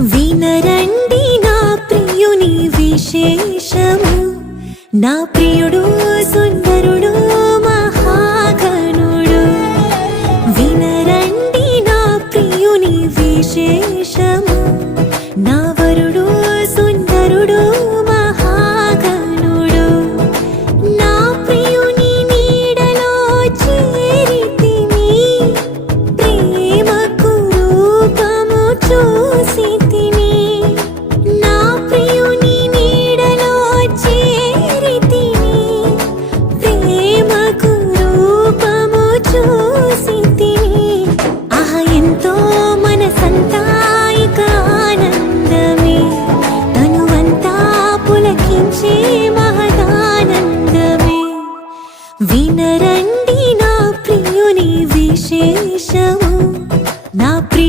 వినరండి నా ప్రియుని విశేషము. నా ప్రియుడు సుందరుడు మహాగణుడు. వినరండి నా ప్రియుని విశేషము. వినిపించే మహదానందమే. వినరండి నా ప్రియుని విశేషము. నా ప్రియ